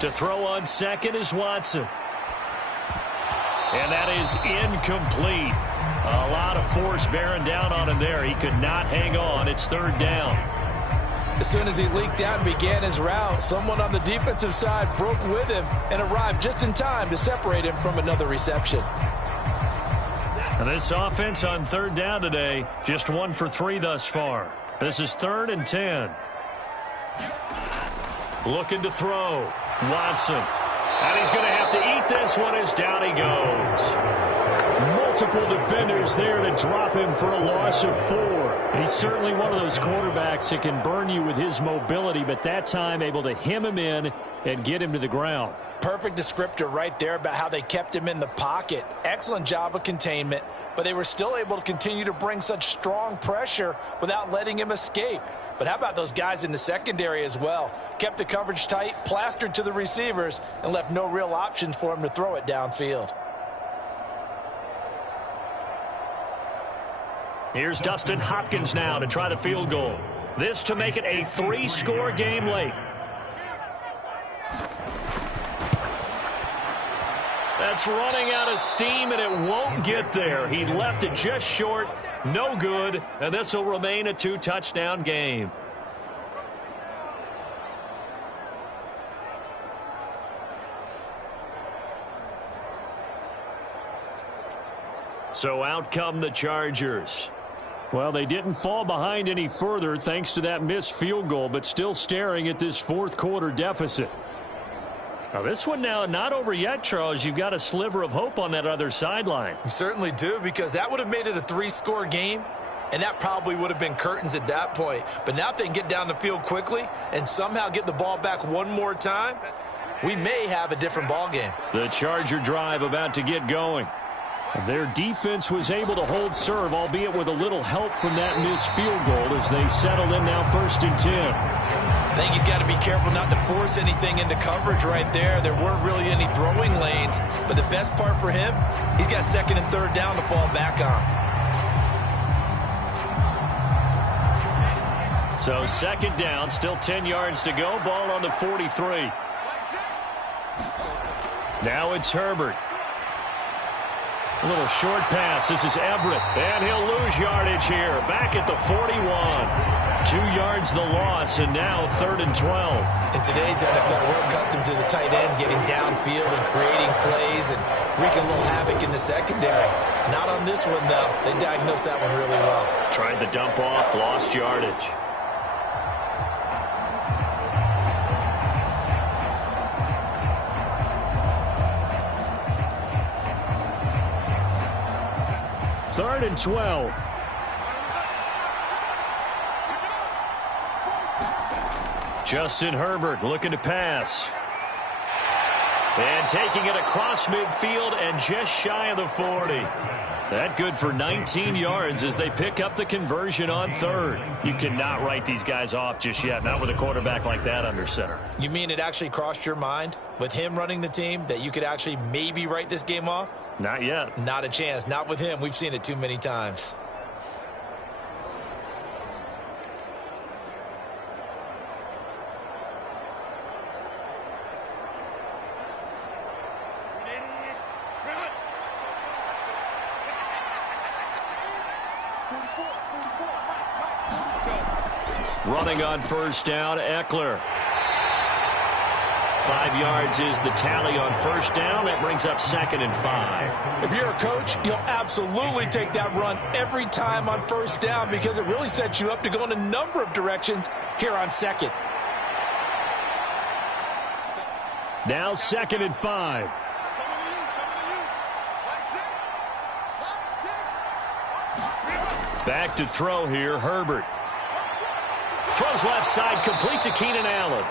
To throw on 2nd is Watson. And that is incomplete. A lot of force bearing down on him there. He could not hang on. It's 3rd down. As soon as he leaked out and began his route, someone on the defensive side broke with him and arrived just in time to separate him from another reception. And this offense on 3rd down today, just 1 for 3 thus far. This is 3rd and 10. Looking to throw. Watson. And he's going to have to eat this one as down he goes. Multiple defenders there to drop him for a loss of 4. He's certainly one of those quarterbacks that can burn you with his mobility, but that time able to hem him in and get him to the ground. Perfect descriptor right there about how they kept him in the pocket. Excellent job of containment, but they were still able to continue to bring such strong pressure without letting him escape. But how about those guys in the secondary as well? Kept the coverage tight, plastered to the receivers, and left no real options for him to throw it downfield. Here's Dustin Hopkins now to try the field goal. This to make it a 3-score game late. That's running out of steam, and it won't get there. He left it just short. No good, and this will remain a 2-touchdown game. So out come the Chargers. Well, they didn't fall behind any further thanks to that missed field goal, but still staring at this 4th quarter deficit. Now, this one now not over yet, Charles. You've got a sliver of hope on that other sideline. You certainly do, because that would have made it a 3-score game, and that probably would have been curtains at that point. But now if they can get down the field quickly and somehow get the ball back one more time, we may have a different ball game. The Charger drive about to get going. Their defense was able to hold serve, albeit with a little help from that missed field goal as they settled in now 1st and 10. I think he's got to be careful not to force anything into coverage right there. There weren't really any throwing lanes, but the best part for him, he's got 2nd and 3rd down to fall back on. So 2nd down, still 10 yards to go. Ball on the 43. Now it's Herbert. A little short pass. This is Everett. And he'll lose yardage here. Back at the 41. 2 yards the loss, and now 3rd and 12. In today's NFL, we're accustomed to the tight end getting downfield and creating plays and wreaking a little havoc in the secondary. Not on this one, though. They diagnosed that one really well. Tried the dump off, lost yardage. Third and 12. Justin Herbert looking to pass. And taking it across midfield and just shy of the 40. That good for 19 yards as they pick up the conversion on 3rd. You cannot write these guys off just yet, not with a quarterback like that under center. You mean it actually crossed your mind with him running the team that you could actually maybe write this game off? Not yet. Not a chance. Not with him. We've seen it too many times. Running on 1st down, Eckler. 5 yards is the tally on first down. That brings up 2nd and 5. If you're a coach, you'll absolutely take that run every time on first down because it really sets you up to go in a number of directions here on 2nd. Now 2nd and 5. Back to throw here, Herbert. Throws left side, complete to Keenan Allen.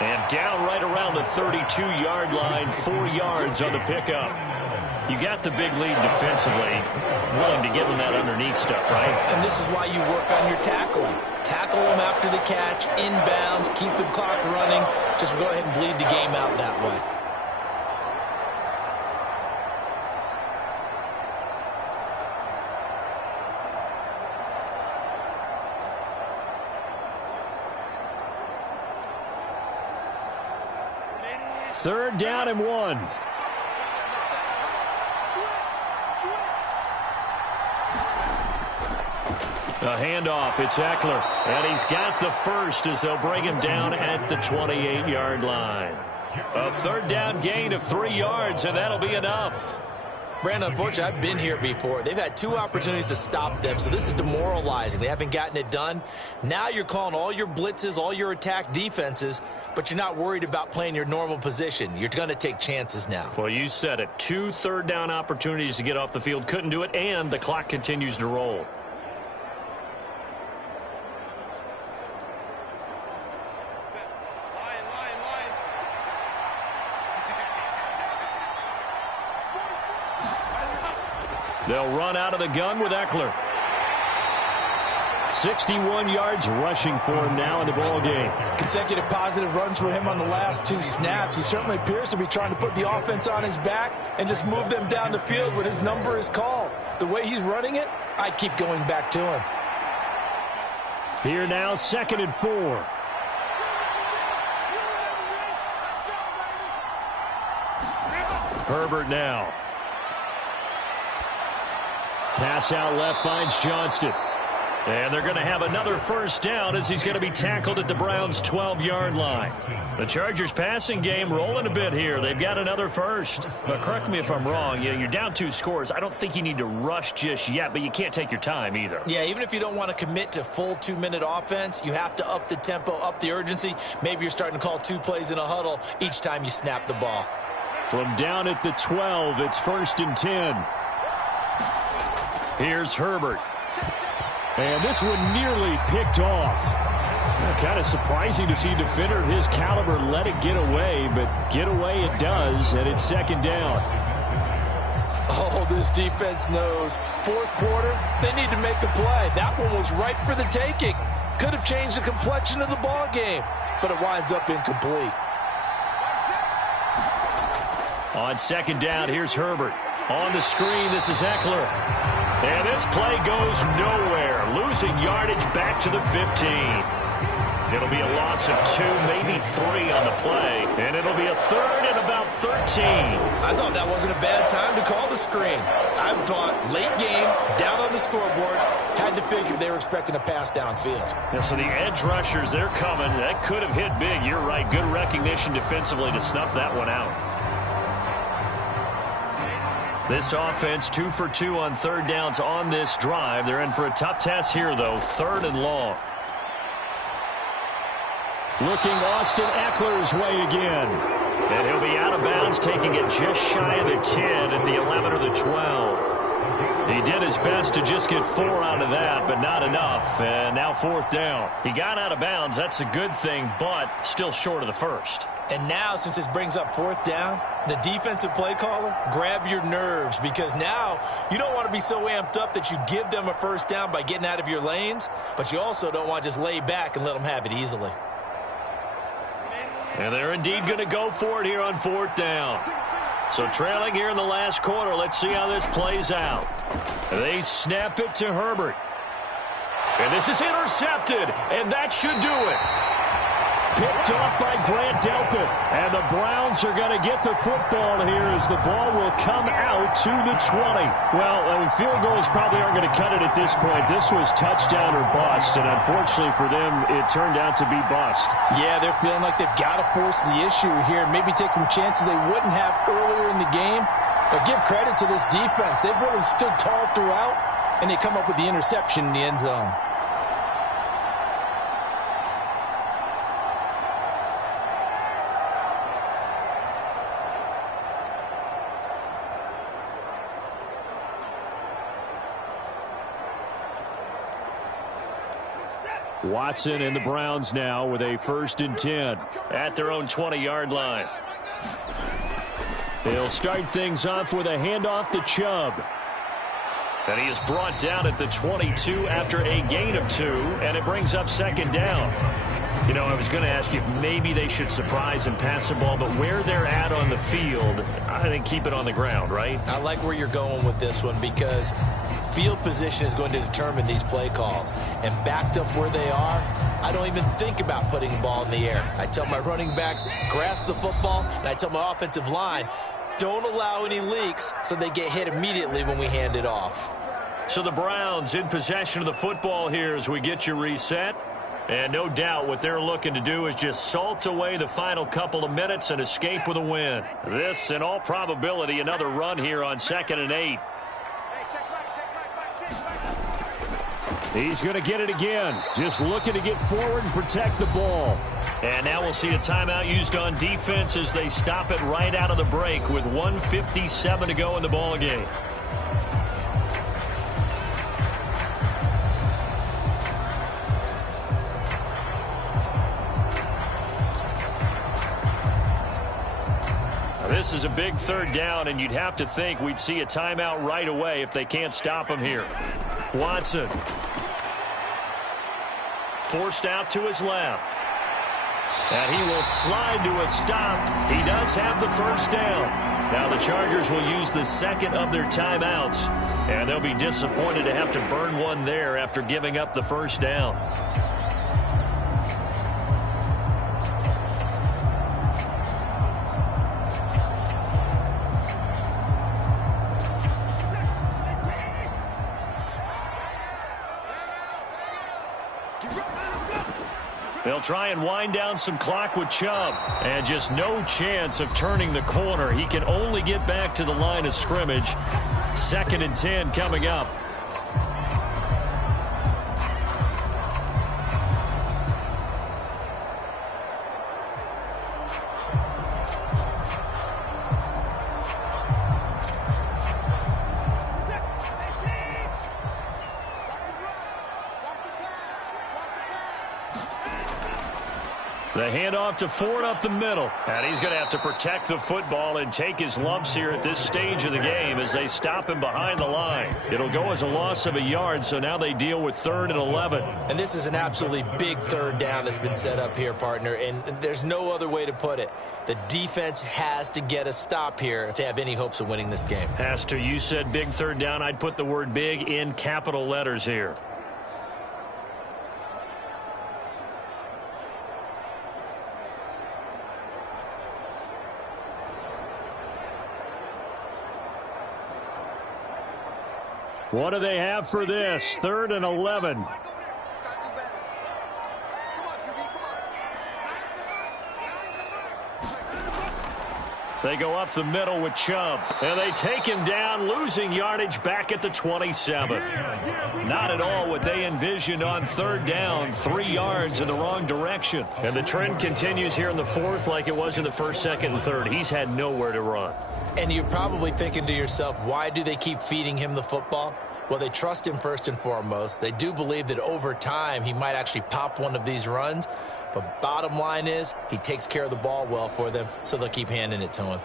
And down right around the 32-yard line, 4 yards on the pickup. You got the big lead defensively, willing to give them that underneath stuff, right? And this is why you work on your tackling. Tackle them after the catch, inbounds, keep the clock running. Just go ahead and bleed the game out that way. Third down and 1. A handoff, it's Eckler. And he's got the first as they'll bring him down at the 28-yard line. A third down gain of 3 yards, and that'll be enough. Brandon, unfortunately, I've been here before. They've had 2 opportunities to stop them, so this is demoralizing. They haven't gotten it done. Now you're calling all your blitzes, all your attack defenses, but you're not worried about playing your normal position. You're going to take chances now. Well, you said it. 2 third-down opportunities to get off the field. Couldn't do it, and the clock continues to roll. They'll run out of the gun with Eckler. 61 yards rushing for him now in the ball game. Consecutive positive runs for him on the last 2 snaps. He certainly appears to be trying to put the offense on his back and just move them down the field when his number is called. The way he's running it, I keep going back to him. Here now, 2nd and 4. Herbert now. Pass out left finds Johnston. And they're going to have another first down as he's going to be tackled at the Browns' 12-yard line. The Chargers passing game rolling a bit here. They've got another first. But correct me if I'm wrong. You're down 2 scores. I don't think you need to rush just yet, but you can't take your time either. Yeah, even if you don't want to commit to full 2-minute offense, you have to up the tempo, up the urgency. Maybe you're starting to call 2 plays in a huddle each time you snap the ball. From down at the 12, it's 1st and 10. Here's Herbert. And this one nearly picked off. Kind of surprising to see a defender of his caliber let it get away, but get away it does, and it's 2nd down. Oh, this defense knows. 4th quarter, they need to make a play. That one was ripe for the taking. Could have changed the complexion of the ball game, but it winds up incomplete. On 2nd down, here's Herbert. On the screen, this is Eckler. And this play goes nowhere. Losing yardage back to the 15. It'll be a loss of 2, maybe 3 on the play. And it'll be a 3rd and about 13. I thought that wasn't a bad time to call the screen. I thought late game, down on the scoreboard, had to figure they were expecting a pass downfield. Yeah, so the edge rushers, they're coming. That could have hit big. You're right. Good recognition defensively to snuff that one out. This offense 2 for 2 on 3rd downs on this drive. They're in for a tough task here, though. 3rd and long. Looking Austin Eckler's way again. And he'll be out of bounds, taking it just shy of the 10 at the 11 or the 12. He did his best to just get 4 out of that, but not enough. And now 4th down. He got out of bounds. That's a good thing, but still short of the first. And now, since this brings up 4th down, the defensive play caller, grab your nerves, because now you don't want to be so amped up that you give them a first down by getting out of your lanes, but you also don't want to just lay back and let them have it easily. And they're indeed going to go for it here on 4th down. So trailing here in the last quarter, let's see how this plays out. They snap it to Herbert. And this is intercepted, and that should do it. picked off by Grant Delpit. And the Browns are going to get the football here as the ball will come out to the 20. Well, field goals probably aren't going to cut it at this point. This was touchdown or bust, and unfortunately for them, it turned out to be bust. Yeah, they're feeling like they've got to force the issue here, maybe take some chances they wouldn't have earlier in the game. But give credit to this defense. They've really stood tall throughout, and they come up with the interception in the end zone. Watson and the Browns now with a 1st and 10 at their own 20-yard line. They'll start things off with a handoff to Chubb. And he is brought down at the 22 after a gain of 2, and it brings up 2nd down. You know, I was going to ask you if maybe they should surprise and pass the ball, but where they're at on the field, I think keep it on the ground, right? I like where you're going with this one because field position is going to determine these play calls. And backed up where they are, I don't even think about putting the ball in the air. I tell my running backs, grasp the football, and I tell my offensive line, don't allow any leaks so they get hit immediately when we hand it off. So the Browns in possession of the football here as we get you reset. And no doubt what they're looking to do is just salt away the final couple of minutes and escape with a win. This, in all probability, another run here on 2nd and 8. He's going to get it again. Just looking to get forward and protect the ball. And now we'll see a timeout used on defense as they stop it right out of the break with 1:57 to go in the ball game. This is a big 3rd down, and you'd have to think we'd see a timeout right away if they can't stop him here. Watson. Forced out to his left. And he will slide to a stop. He does have the 1st down. Now the Chargers will use the 2nd of their timeouts, and they'll be disappointed to have to burn one there after giving up the 1st down. They'll try and wind down some clock with Chubb. And just no chance of turning the corner. He can only get back to the line of scrimmage. 2nd and 10 coming up. The handoff to Ford up the middle. And he's going to have to protect the football and take his lumps here at this stage of the game as they stop him behind the line. It'll go as a loss of a yard, so now they deal with 3rd and 11. And this is an absolutely big 3rd down that's been set up here, partner, and there's no other way to put it. The defense has to get a stop here if they have any hopes of winning this game. Has to. You said big 3rd down. I'd put the word big in capital letters here. What do they have for this? 3rd and 11. They go up the middle with Chubb. And they take him down, losing yardage back at the 27. Not at all what they envisioned on 3rd down. 3 yards in the wrong direction. And the trend continues here in the 4th like it was in the 1st, 2nd, and 3rd. He's had nowhere to run. And you're probably thinking to yourself, why do they keep feeding him the football? Well, they trust him first and foremost. They do believe that over time he might actually pop one of these runs. But bottom line is he takes care of the ball well for them, so they'll keep handing it to him.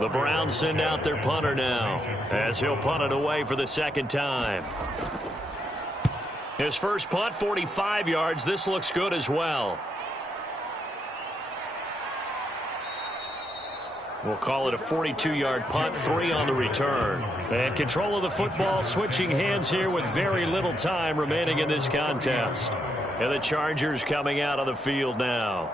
The Browns send out their punter now as he'll punt it away for the 2nd time. His first punt, 45 yards. This looks good as well. We'll call it a 42-yard punt, 3 on the return. And control of the football, switching hands here with very little time remaining in this contest. And the Chargers coming out on the field now.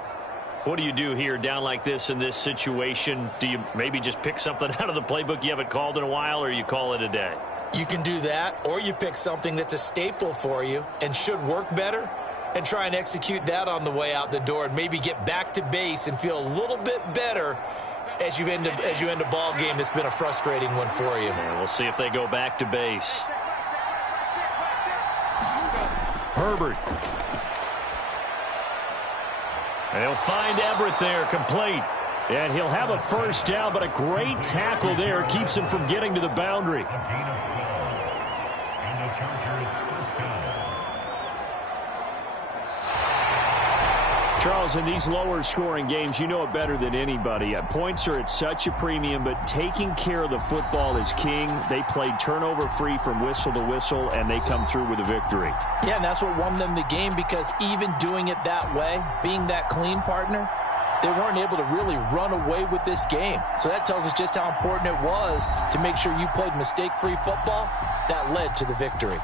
What do you do here down like this in this situation? Do you maybe just pick something out of the playbook you haven't called in a while, or you call it a day? You can do that, or you pick something that's a staple for you and should work better and try and execute that on the way out the door and maybe get back to base and feel a little bit better as you end a ball game that's been a frustrating one for you. And we'll see if they go back to base. Herbert. And he'll find Everett there, complete. And he'll have a first down, but a great tackle there keeps him from getting to the boundary. A gain of 12. And the Chargers first down. Charles, in these lower-scoring games, you know it better than anybody. Points are at such a premium, but taking care of the football is king. They played turnover-free from whistle to whistle, and they come through with a victory. Yeah, and that's what won them the game, because even doing it that way, being that clean partner, they weren't able to really run away with this game. So that tells us just how important it was to make sure you played mistake-free football. That led to the victory.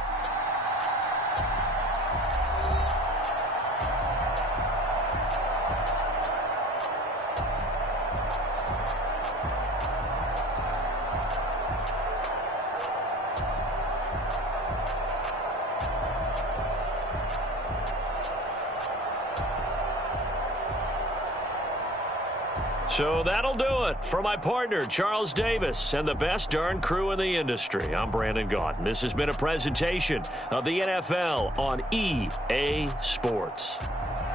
So that'll do it for my partner, Charles Davis, and the best darn crew in the industry. I'm Brandon Gaudin. This has been a presentation of the NFL on EA Sports.